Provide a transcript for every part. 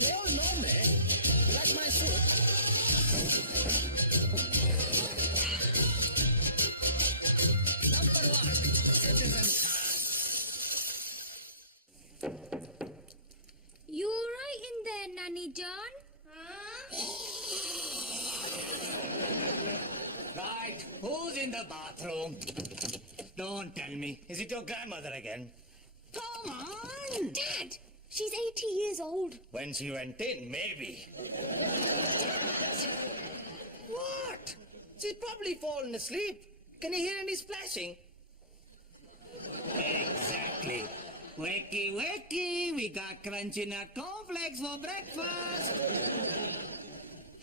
They all know me. Like my suit. Number 1, citizen. You right in there, Nanny John? Right, who's in the bathroom? Don't tell me. Is it your grandmother again? Come on! Dad, she's 80 years old. When she went in, maybe. What? She's probably fallen asleep. Can you hear any splashing? Exactly. Wakey, wakey, we got crunchy nut cornflakes for breakfast.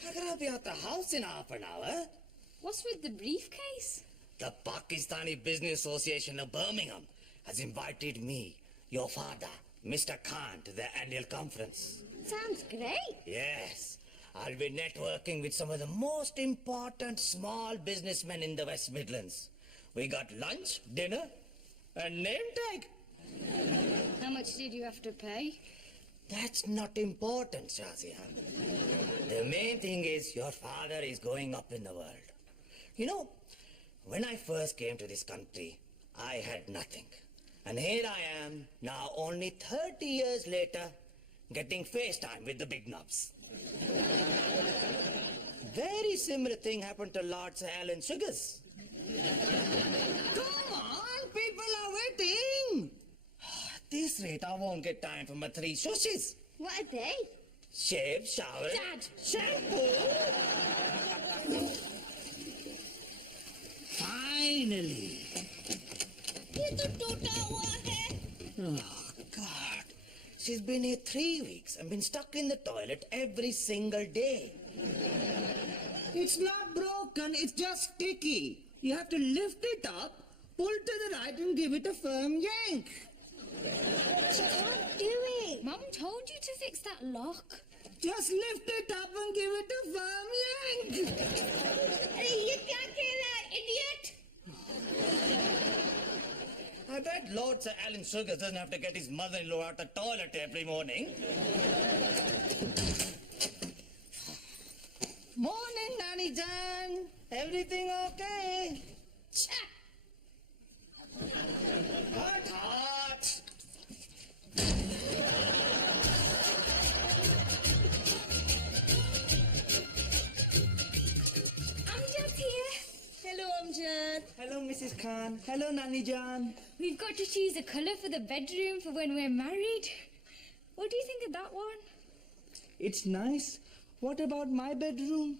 I'm gonna be out the house in half an hour. What's with the briefcase? The Pakistani Business Association of Birmingham has invited me, your father, Mr. Khan, to their annual conference. Sounds great. Yes, I'll be networking with some of the most important small businessmen in the West Midlands. We got lunch, dinner, and name tag. How much did you have to pay? That's not important, Shazia. The main thing is your father is going up in the world. You know, when I first came to this country, I had nothing. And here I am, now only 30 years later, getting FaceTime with the big knobs. Very similar thing happened to Lord Sir Alan Sugars. Come on, people are waiting. At this rate, I won't get time for my 3 sushis. What are they? Shave, shower, Dad! shampoo. Finally. ये तो टूटा हुआ है. Oh, God. She's been here 3 weeks and been stuck in the toilet every single day. It's not broken, it's just sticky. You have to lift it up, pull to the right and give it a firm yank. She can't do it. Mum told you to fix that lock. Just lift it up and give it a firm yank. ये क्या कह रहा है, idiot? I bet Lord Sir Alan Sugars doesn't have to get his mother-in-law out the toilet every morning. Morning, Naani Jan. Everything okay? Cha! Hot, hot. Amjad's here. Hello, Amjad. Hello, Mrs. Khan. Hello, Naani Jan. We've got to choose a colour for the bedroom for when we're married. What do you think of that one? It's nice. What about my bedroom?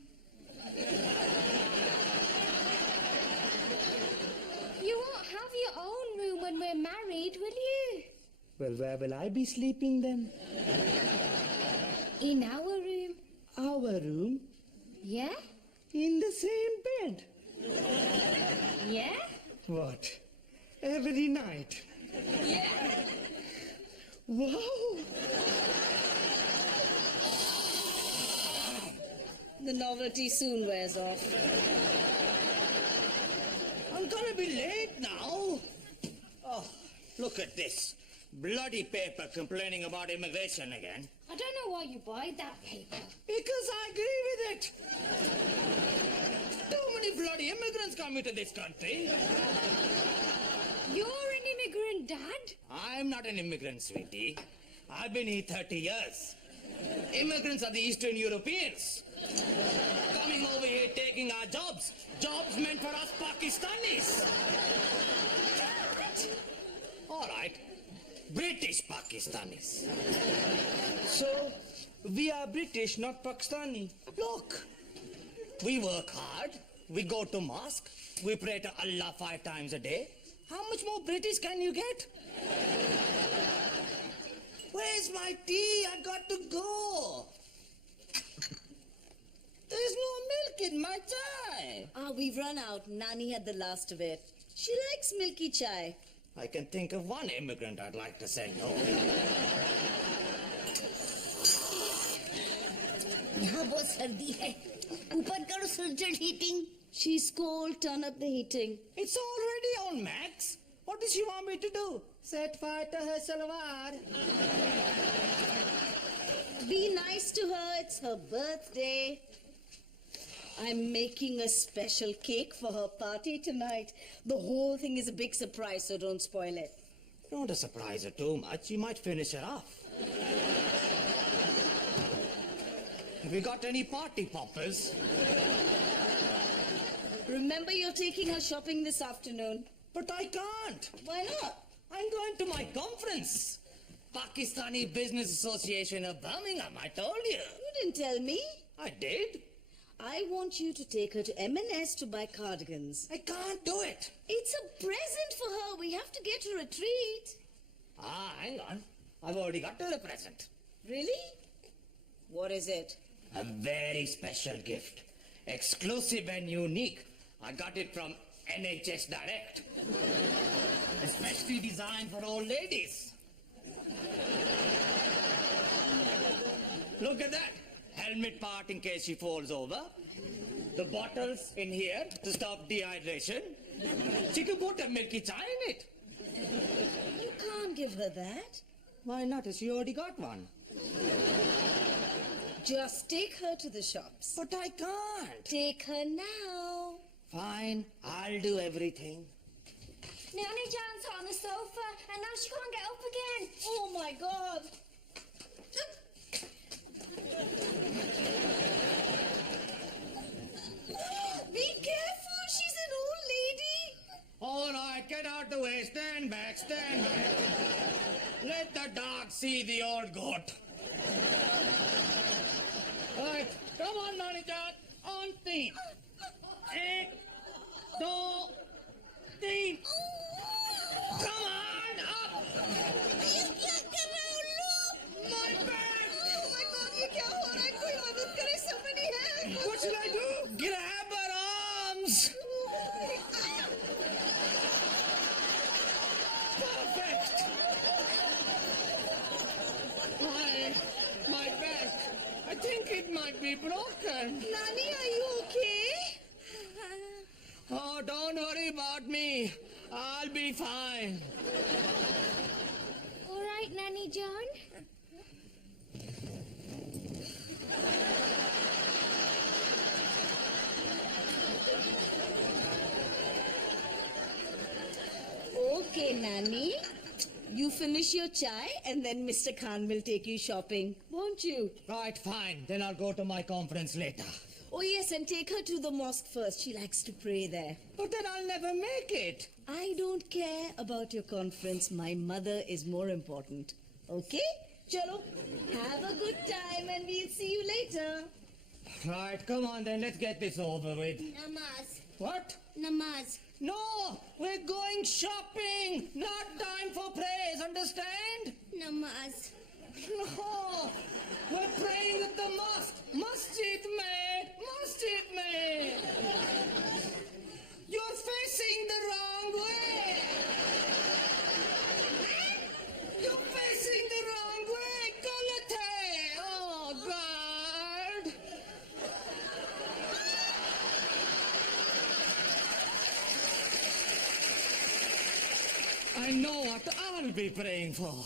You won't have your own room when we're married, will you? Well, where will I be sleeping then? In our room. Our room? Yeah? In the same bed? Yeah? What? Every night? Yeah? Wow! The novelty soon wears off. I'm gonna be late now. Oh, look at this. Bloody paper complaining about immigration again. I don't know why you buy that paper. Because I agree with it. Too many bloody immigrants coming to this country. You're an immigrant, Dad? I'm not an immigrant, sweetie. I've been here 30 years. Immigrants are the Eastern Europeans. Coming over here taking our jobs. Jobs meant for us Pakistanis. All right. British Pakistanis. So, we are British, not Pakistani. Look, we work hard. We go to mosque. We pray to Allah 5 times a day. How much more British can you get? Where's my tea? I got to go. There's no milk in my chai. We've run out. Nani had the last of it. She likes milky chai. I can think of one immigrant I'd like to send home. यहाँ बहुत सर्दी है ऊपर करो surgeon heating She's cold. Turn up the heating. It's already on, Max. What does she want me to do? Set fire to her salwar. Be nice to her. It's her birthday. I'm making a special cake for her party tonight. The whole thing is a big surprise, so don't spoil it. Don't want to surprise her too much. You might finish her off. Have we got any party poppers? Remember, you're taking her shopping this afternoon. But I can't. Why not? I'm going to my conference. Pakistani Business Association of Birmingham, I told you. You didn't tell me. I did. I want you to take her to M&S to buy cardigans. I can't do it. It's a present for her. We have to get her a treat. Hang on. I've already got her a present. Really? What is it? A very special gift. Exclusive and unique. I got it from NHS Direct. Especially designed for old ladies. Look at that. Helmet part in case she falls over. The bottles in here to stop dehydration. She could put a milky chai in it. You can't give her that. Why not? She already got one. Just take her to the shops. But I can't. Take her now. Fine, I'll do everything. Naani Jan's on the sofa and now she can't get up again. Oh my God. Be careful, she's an old lady. All right, get out the way. Stand back, stand back. Let the dog see the old goat. All right, come on, Naani Jan. On theme. 1, 2, 3. Come on, up. My back. Oh my God, ये क्या हो रहा है? कोई मदद करे, somebody help. What shall I do? Grab her arms. Perfect. My back. I think it might be broken. Naani, are you okay? Oh, don't worry about me. I'll be fine. All right, Naani Jan. Okay, Naani. You finish your chai and then Mr. Khan will take you shopping, won't you? Right, fine. Then I'll go to my conference later. Oh yes, and take her to the mosque first. She likes to pray there. But then I'll never make it. I don't care about your conference. My mother is more important. Okay? Chalo, have a good time and we'll see you later. Right, come on then. Let's get this over with. Namaz. What? Namaz. No, we're going shopping. Not time for prayers, understand? Namaz. No, we're praying at the mosque. Masjid mein. Masjid mein. You're facing the wrong way. You're facing the wrong way. Galat hai. Oh, God. I know what I'll be praying for.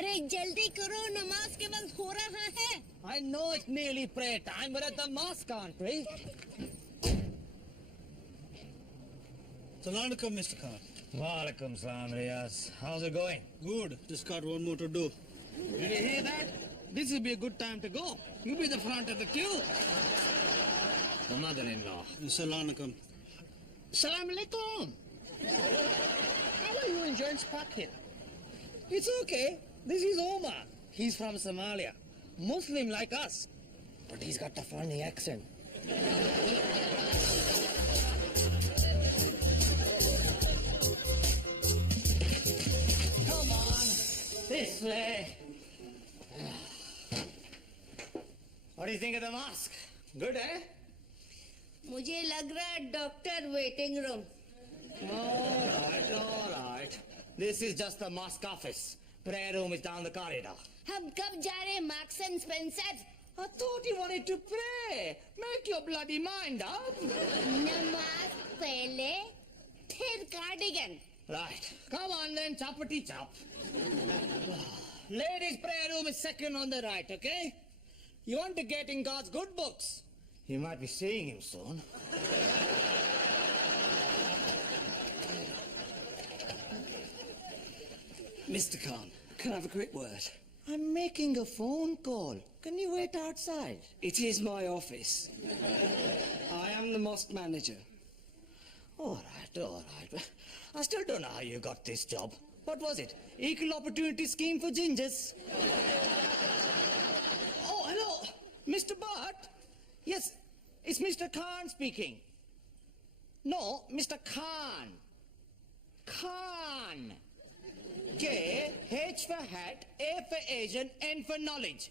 अरे जल्दी करो नमाज के वक्त हो रहा है. I know it's nearly prayer time, but at the mosque, aren't we? Assalamualaikum, Mr. Khan. Walaikum salam, Riyaz. How's it going? Good. Just got one more to do. Did you hear that? This would be a good time to go. You be the front of the queue. The mother-in-law. Assalamualaikum. Salam alaikum. How are you enjoying Spak here? It's okay. This is Omar. He's from Somalia. Muslim like us. But he's got a funny accent. This way. What do you think of the mosque? Good, eh? मुझे लग रहा है doctor waiting room. All right. This is just the mosque office. Prayer room is down the corridor. हम कब जा रहे हैं marks and Spencer? I thought you wanted to pray. Make your bloody mind up. नमाज पहले, फिर cardigan. Right. Come on then, choppity chop. Ladies' prayer room is second on the right, okay? You want to get in God's good books. You might be seeing him soon. Mr. Khan, can I have a quick word? I'm making a phone call. Can you wait outside? It is my office. I am the mosque manager. All right. I still don't know how you got this job. What was it? Equal opportunity scheme for gingers? Oh, hello. Mr. Bhatt? Yes, it's Mr. Khan speaking. No, Mr. Khan. Khan. K, H for hat, A for Asian, N for knowledge.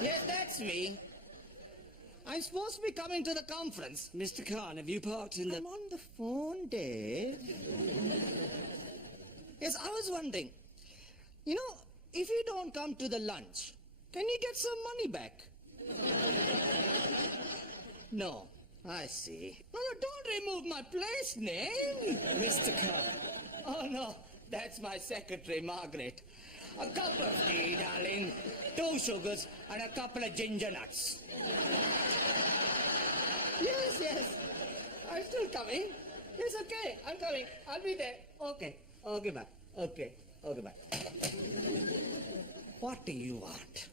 Yes, that's me. I'm supposed to be coming to the conference. Mr. Khan, have you parked in the... I'm on the phone, Dave. Yes, I was wondering. You know, if you don't come to the lunch, can you get some money back? No, I see. No, don't remove my place name. Mr. Khan. Oh, no, that's my secretary, Margaret. A cup of tea, darling, 2 sugars, and a couple of ginger nuts. Yes. I'm still coming. Yes, okay, I'm coming. I'll be there. Okay, bye. Okay, bye. What do you want?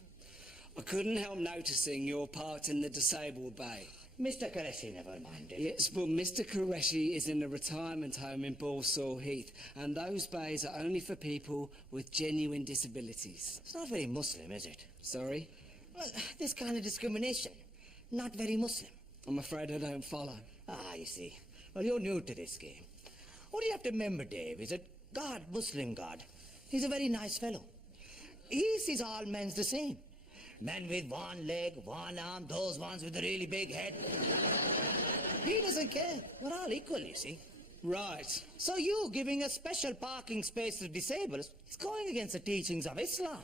I couldn't help noticing you're parked in the disabled bay. Mr. Qureshi never minded. Yes, but Mr. Qureshi is in a retirement home in Balsall Heath, and those bays are only for people with genuine disabilities. It's not very Muslim, is it? Sorry? Well, this kind of discrimination, not very Muslim. I'm afraid I don't follow. Ah, you see. Well, you're new to this game. What you have to remember, Dave, is that God, Muslim God, he's a very nice fellow. He sees all men's the same. Men with one leg, one arm, those ones with a really big head. He doesn't care. We're all equal, you see. Right. So you giving a special parking space to disabled is going against the teachings of Islam.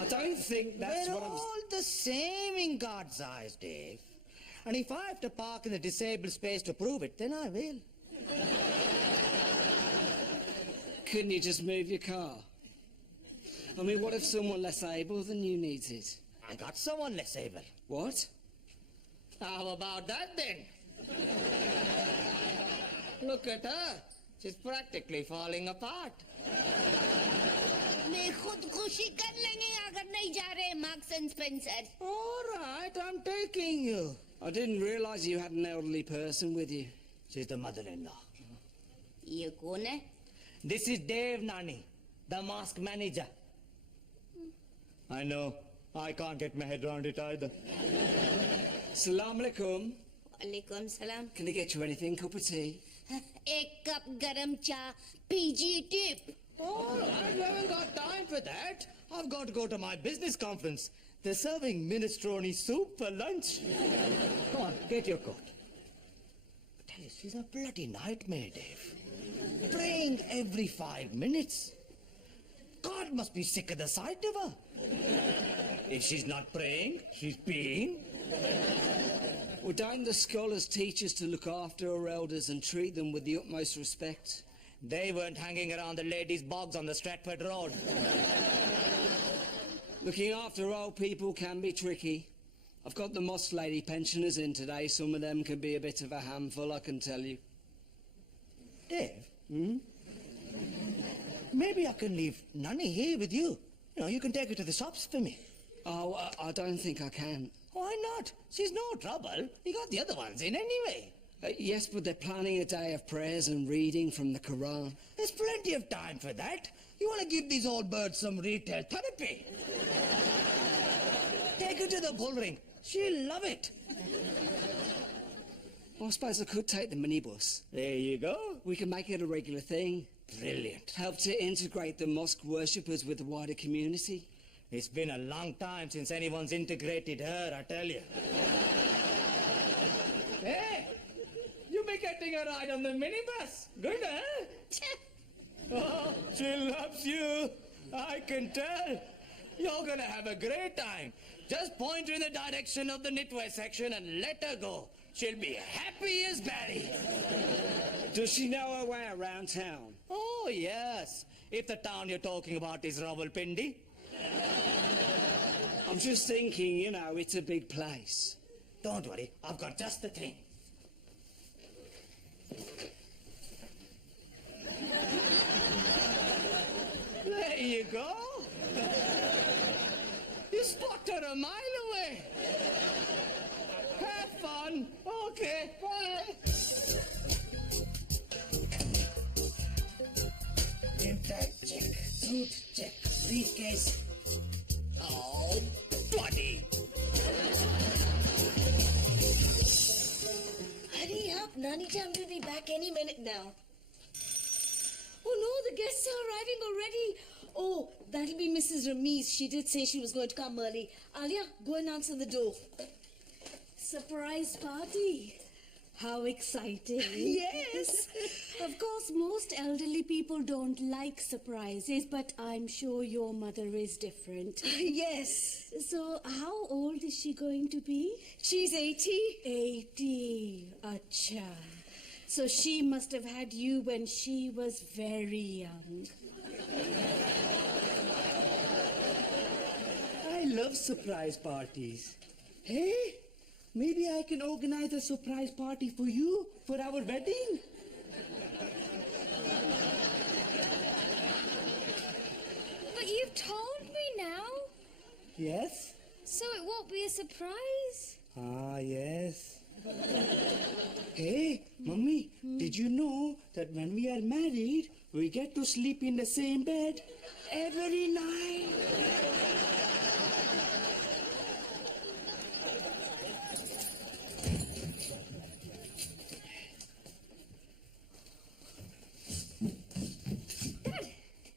I don't think that's We're what I'm... all the same in God's eyes, Dave. And if I have to park in the disabled space to prove it, then I will. Couldn't you just move your car? I mean, what if someone less able than you needs it? I got someone less able. What? How about that then? Look at her. She's practically falling apart. मैं खुदकुशी कर लेंगे अगर नहीं जा रहे marks and Spencer. All right, I'm taking you. I didn't realise you had an elderly person with you. She's the mother-in-law. ये कौन है? This is Dave Naani, the mosque manager. I know. I can't get my head around it either. Salam alaikum. वालेकुम सलाम. Can I get you anything? Cup of tea? एक cup गरम चाय, PG tip. All right, you haven't got time for that. I've got to go to my business conference. They're serving minestrone soup for lunch. Come on, get your coat. I tell you, she's a bloody nightmare, Dave. Praying every 5 minutes. God must be sick of the sight of her. If she's not praying, she's peeing. Well, don't the scholars teach us to look after our elders and treat them with the utmost respect? They weren't hanging around the ladies' bogs on the Stratford Road. Looking after old people can be tricky. I've got the mosque lady pensioners in today. Some of them can be a bit of a handful, I can tell you. Dave? Maybe I can leave Naani here with you. You know, you can take her to the shops for me. Oh, I don't think I can. Why not? She's no trouble. You got the other ones in anyway. Yes, but they're planning a day of prayers and reading from the Quran. There's plenty of time for that. You want to give these old birds some retail therapy? Take her to the bull ring. She'll love it. Well, I suppose I could take the minibus. There you go. We can make it a regular thing. brilliant. Help to integrate the mosque worshippers with the wider community. It's been a long time since anyone's integrated her, I tell you. Hey, you be getting a ride on the minibus. Good, huh? Oh, she loves you. I can tell. You're gonna have a great time. Just point her in the direction of the knitwear section and let her go. She'll be happy as Barry. Does she know her way around town? Oh, yes. If the town you're talking about is Rawalpindi. I'm just thinking, you know, it's a big place. Don't worry, I've got just the thing. There you go. You spot her a mile away. Have fun. Okay, bye. Name tag check, suit check, briefcase. Oh, buddy. Hurry up, Naani-chan will be back any minute now. Oh no, the guests are arriving already. Oh, that'll be Mrs. Ramiz. She did say she was going to come early. Alia, go and answer the door. Surprise party. How exciting. Yes. Of course, most elderly people don't like surprises, but I'm sure your mother is different. Yes. So, how old is she going to be? She's 80. 80. Acha. So she must have had you when she was very young. I love surprise parties. Hey, maybe I can organize a surprise party for you for our wedding. But you've told me now, Yes? so it won't be a surprise. Ah, yes. Hey, Mummy, did you know that when we are married, we get to sleep in the same bed every night?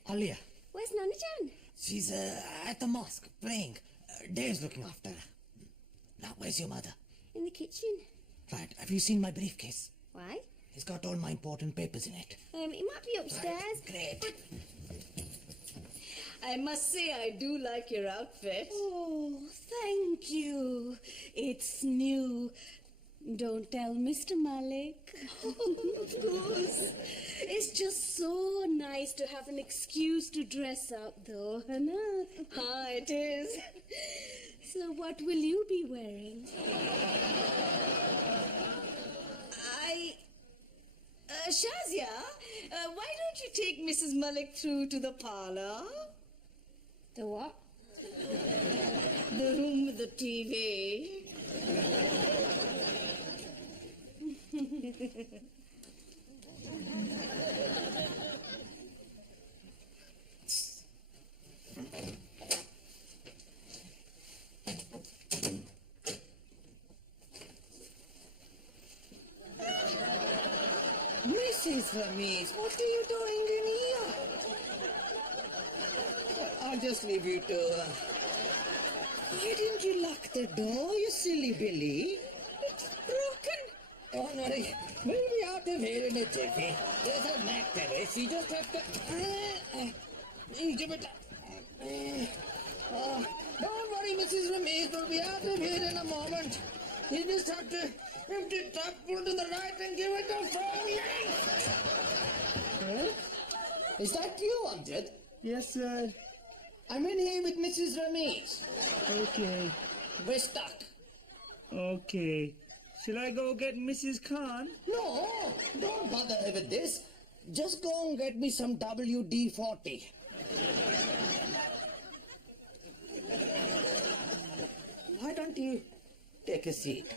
Alia, Where's Nana-chan? she's at the mosque praying. Dave's looking after her. Now, where's your mother? In the kitchen. Right, have you seen my briefcase? Why? It's got all my important papers in it. It might be upstairs. Great. I must say, I do like your outfit. Oh, thank you. It's new. Don't tell Mr. Malik. Of course. It's just so nice to have an excuse to dress up, though, Hannah. Ah, it is. So what will you be wearing? Shazia, why don't you take Mrs. Malik through to the parlor? The what? The room with the TV. Mrs. Ramiz, what are you doing in here? I'll just leave you to... Why didn't you lock the door, you silly Billy? It's broken. Don't worry, we'll be out of here in a jiffy. There's a Mac terrace, you just have to... give it... don't worry, Mrs. Ramiz, we'll be out of here in a moment. You just have to empty it up, pull to the right and give it a firm yank. Huh? Is that you, Amjad? Yes, sir. I'm in here with Mrs. Ramiz. Okay. We're stuck. Okay. Shall I go get Mrs. Khan? No, don't bother her with this. Just go and get me some WD-40. Why don't you take a seat?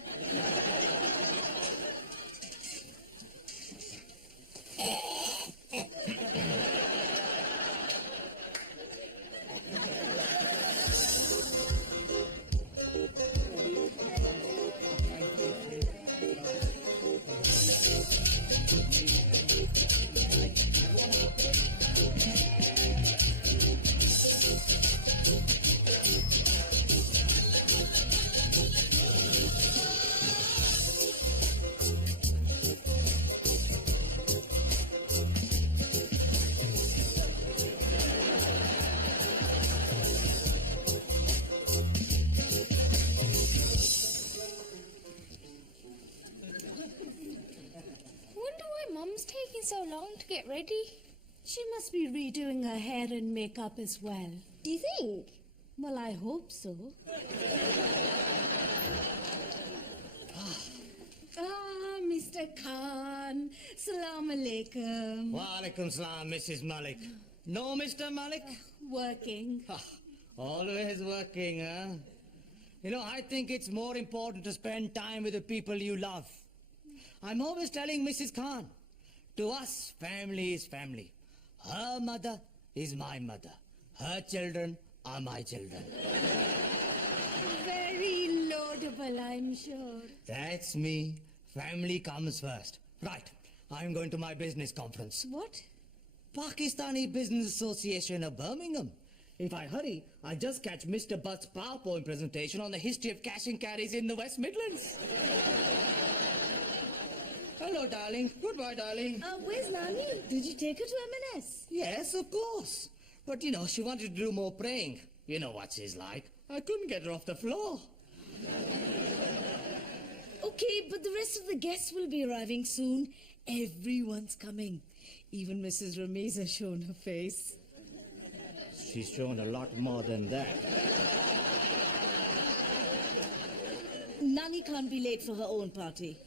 down to get ready. She must be redoing her hair and makeup as well. Do you think? Well, I hope so. Mr. Khan. Salam alaikum. Wa alaikum salam, Mrs. Malik. No, Mr. Malik? Working. Always working, huh? You know, I think it's more important to spend time with the people you love. I'm always telling Mrs. Khan, to us, family is family. Her mother is my mother. Her children are my children. Very laudable, I'm sure. That's me. Family comes first. Right, I'm going to my business conference. What? Pakistani Business Association of Birmingham. If I hurry, I'll just catch Mr. Butt's PowerPoint presentation on the history of cash and carries in the West Midlands. Hello, darling. Goodbye, darling. Where's Naani? Did you take her to M&S? Yes, of course. But, you know, she wanted to do more praying. You know what she's like. I couldn't get her off the floor. Okay, but the rest of the guests will be arriving soon. Everyone's coming. Even Mrs. Ramiz has shown her face. She's shown a lot more than that. Naani can't be late for her own party.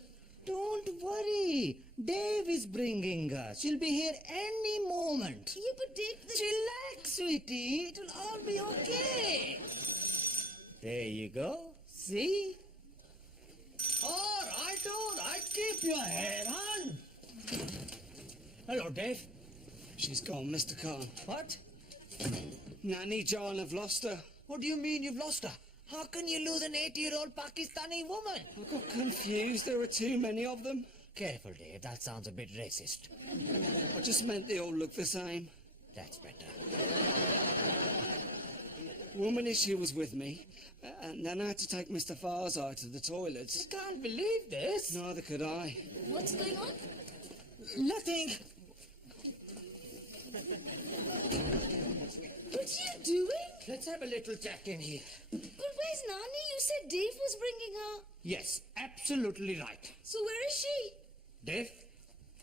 Don't worry. Dave is bringing her. She'll be here any moment. Yeah, but Dave... Relax, sweetie. It'll all be okay. There you go. See? All right. Keep your head on. Hello, Dave. She's gone, Mr. Khan. What? Naani John have lost her. What do you mean you've lost her? How can you lose an 80-year-old Pakistani woman? I got confused. There are too many of them. Careful, Dave. That sounds a bit racist. I just meant they all look the same. That's better. Woman issue was with me, and then I had to take Mr. Farzai to the toilet. I can't believe this. Neither could I. What's going on? Nothing. What are you doing? Let's have a little check in here. But where's Naani? You said Dave was bringing her. Yes, absolutely right. So where is she? Dave?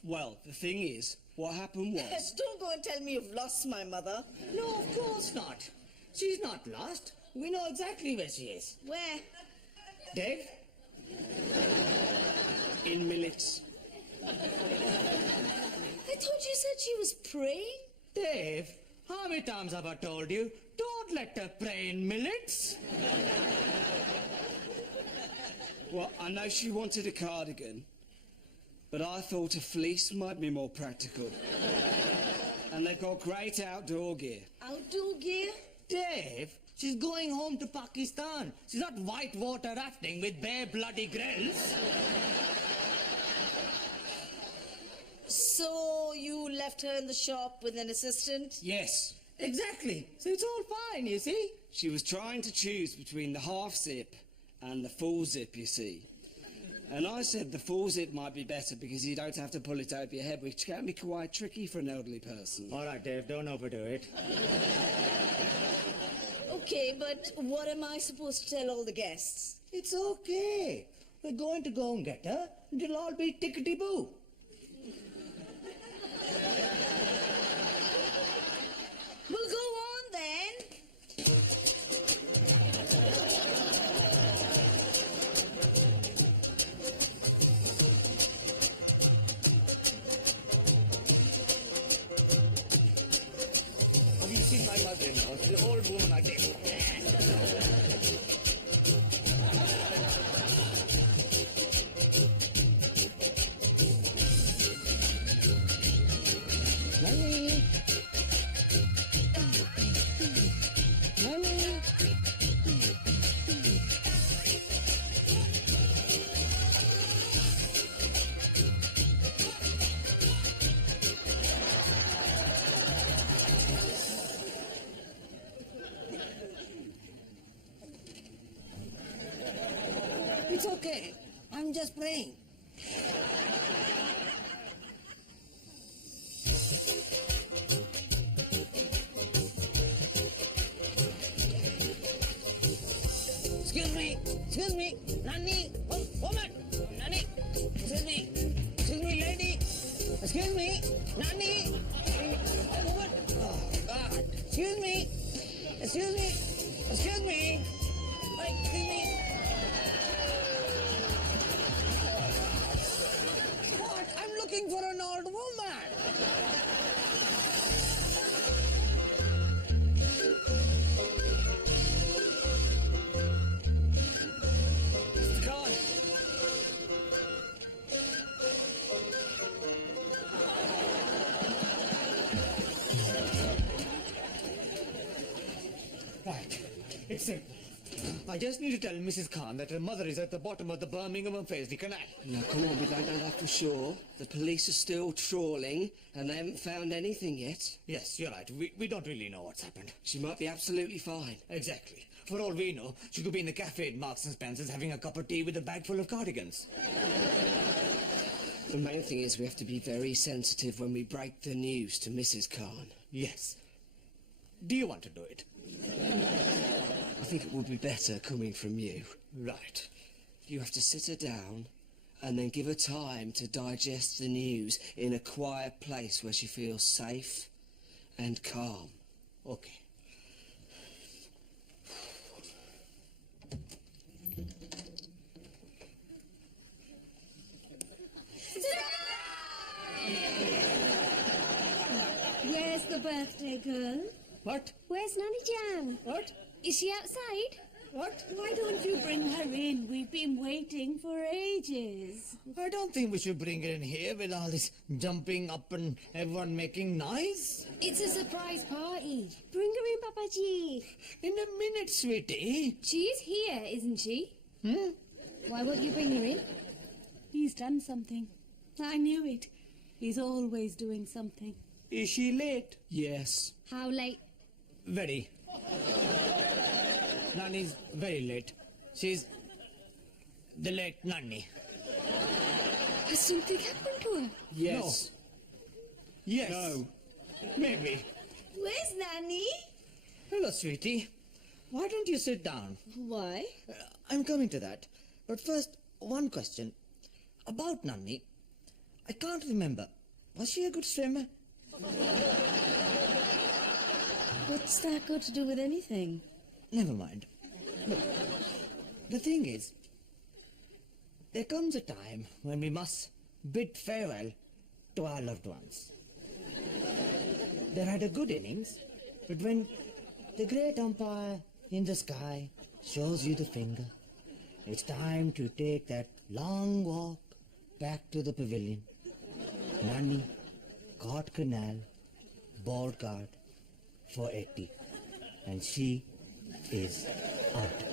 Well, the thing is, what happened was... Don't go and tell me you've lost my mother. No, of course not. She's not lost. We know exactly where she is. Where? Dave? in millets. I thought you said she was praying. Dave, how many times have I told you? Don't let her pray in millets. Well, I know she wanted a cardigan, but I thought a fleece might be more practical. And they've got great outdoor gear. Outdoor gear? Dave, she's going home to Pakistan. She's not whitewater rafting with bare bloody grills. So you left her in the shop with an assistant? Yes. Exactly. So it's all fine, you see? She was trying to choose between the half zip and the full zip, you see. And I said the full zip might be better because you don't have to pull it over your head, which can be quite tricky for an elderly person. All right, Dave, don't overdo it. Okay, but what am I supposed to tell all the guests? It's okay. We're going to go and get her, and it'll all be tickety-boo. Well, go on then. Have you seen my mother-in-law? She's an old woman like this. Naani! Naani! It's okay. I'm just playing. Excuse me, Naani, woman, Naani, excuse me, lady. Excuse me, Naani. A moment. Oh, God. Excuse me. Excuse me. Excuse me. Excuse me. What? I'm looking for an old woman. Mr. Khan. Right. It's simple. I just need to tell Mrs. Khan that her mother is at the bottom of the Birmingham and Paisley Canal. Now, come on, we don't know that for sure. The police are still trawling, and they haven't found anything yet. Yes, you're right. We don't really know what's happened. She might be absolutely fine. Exactly. For all we know, she could be in the cafe at Marks and Spencer's having a cup of tea with a bag full of cardigans. The main thing is we have to be very sensitive when we break the news to Mrs. Khan. Yes. Do you want to do it? I think it would be better coming from you. Right. You have to sit her down and then give her time to digest the news in a quiet place where she feels safe and calm. Okay. Where's the birthday girl? What? Where's Nanny Jan? What? Is she outside? What? Why don't you bring her in? We've been waiting for ages. I don't think we should bring her in here with all this jumping up and everyone making noise. It's a surprise party. Bring her in, Papaji. In a minute, sweetie. She's here, isn't she? Hmm? Why won't you bring her in? He's done something. I knew it. He's always doing something. Is she late? Yes. How late? Very. Nani's very late. She's the late Naani. Has something happened to her? Yes. Yes. No. Maybe. Where's Naani? Hello, sweetie. Why don't you sit down? Why? I'm coming to that. But first, one question. About Naani, I can't remember. Was she a good swimmer? What's that got to do with anything? Never mind. Look, the thing is, there comes a time when we must bid farewell to our loved ones. They had a good innings, but when the great umpire in the sky shows you the finger, it's time to take that long walk back to the pavilion. Naani caught canal, board guard for 80, and she is out.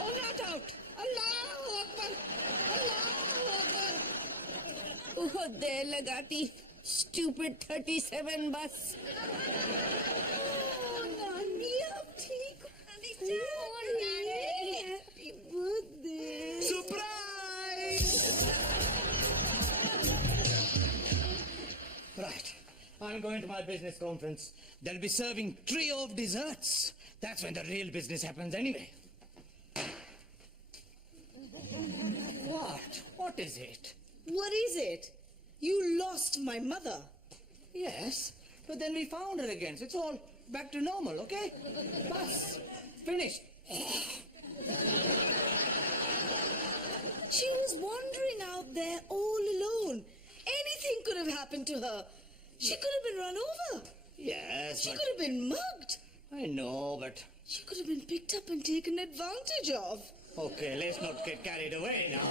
Oh, not out! Allahu Akbar! Allahu Akbar! Oh, there lagati. Stupid 37 bus. Oh, Naani, आप ठीक हो? Oh, Naani, happy birthday. Surprise! Right. I'm going to my business conference. They'll be serving trio of desserts. That's when the real business happens anyway. What? What is it? What is it? You lost my mother. Yes, but then we found her again. So it's all back to normal, okay? Bus. Finished. She was wandering out there all alone. Anything could have happened to her. She could have been run over. Yes, She but... could have been mugged. I know, but... She could have been picked up and taken advantage of. Okay, let's not get carried away now.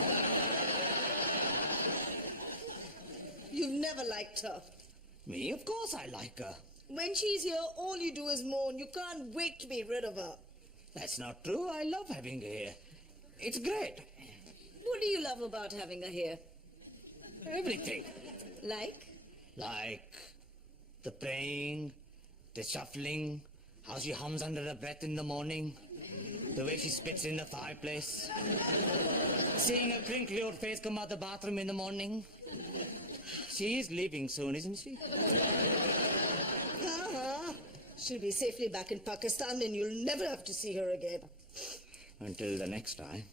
You've never liked her. Me? Of course I like her. When she's here, all you do is moan. You can't wait to be rid of her. That's not true. I love having her here. It's great. What do you love about having her here? Everything. Like? Like the praying, the shuffling, how she hums under her breath in the morning, the way she spits in the fireplace, seeing her crinkly old face come out the bathroom in the morning. She is leaving soon, isn't she? Uh-huh. She'll be safely back in Pakistan and you'll never have to see her again. Until the next time.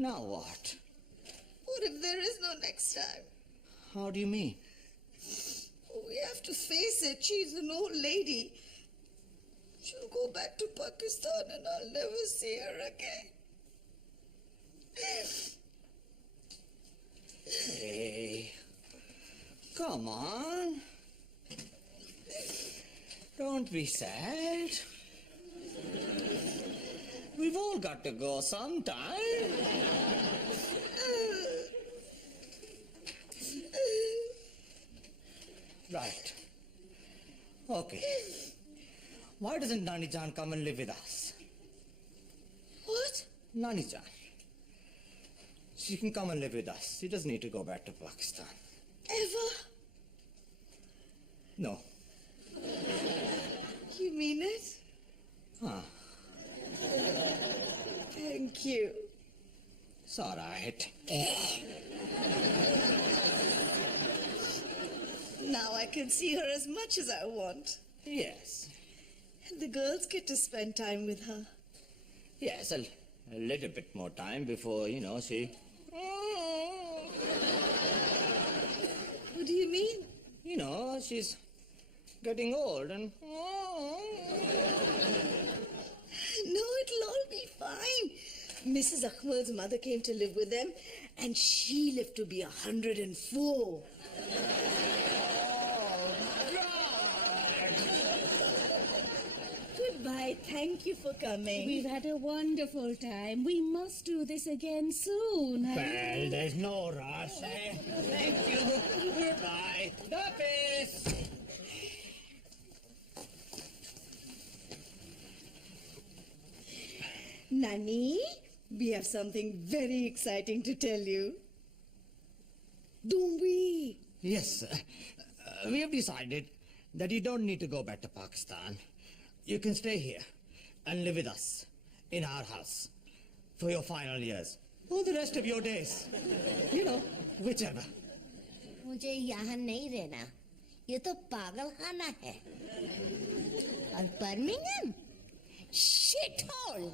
Now what? What if there is no next time? How do you mean? We have to face it. She's an old lady. She'll go back to Pakistan and I'll never see her again. Hey, come on. Don't be sad. We've all got to go sometime. Right. Okay. Why doesn't Naani Jan come and live with us? What? Naani Jan. She can come and live with us. She doesn't need to go back to Pakistan. Ever? No. You mean it? Huh. Thank you. It's all right. Now I can see her as much as I want. Yes. And the girls get to spend time with her. Yes, a little bit more time before, she... What do you mean? She's getting old and... No, it'll all be fine. Mrs. Akmal's mother came to live with them and she lived to be 104. Goodbye. Thank you for coming. We've had a wonderful time. We must do this again soon. Well, there's no rush, eh? Thank you. Goodbye. Dapis! Naani, we have something very exciting to tell you. Don't we? Yes, we have decided that you don't need to go back to Pakistan. You can stay here and live with us in our house for your final years or the rest of your days. Whichever. मुझे यहाँ नहीं रहना ये तो पागल खाना है और बर्मिंघम शिट होल